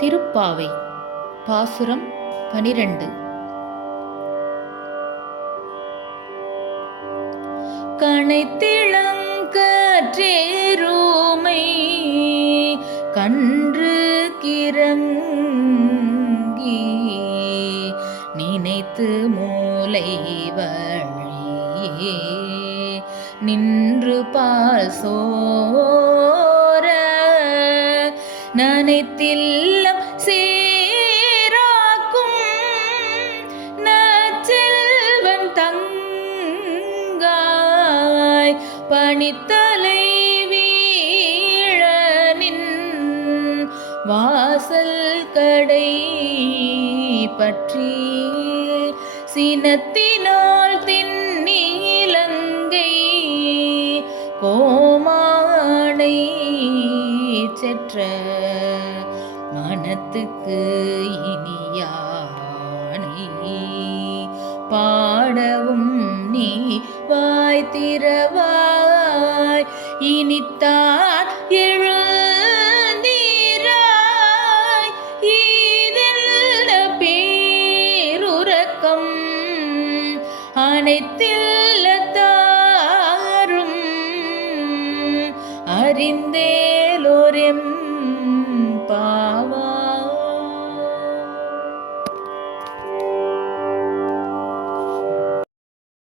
திருப்பாவை பாசுரம் பனிரெண்டு. கணைத்திளங்கற்றேருமை கன்று கிறங்கி நினைத்து மூலை வழியே நின்று பால் சோ நனைத்தில்லம் சீராக்கும் நச்செல்வன் தங்காய் பணித்தலை வீழனின் வாசல் கடை பற்றி சினத்தினால் தின்னீலங்கை போ செற்ற மனத்துக்கு இனியானை பாடவும் நீ வாய் திறவாய். இனித்தான் எழுந்தீராய். ஈதெல்ல பேருறக்கம் அனைத்தில் தாரும். அறிந்தேலோரெம்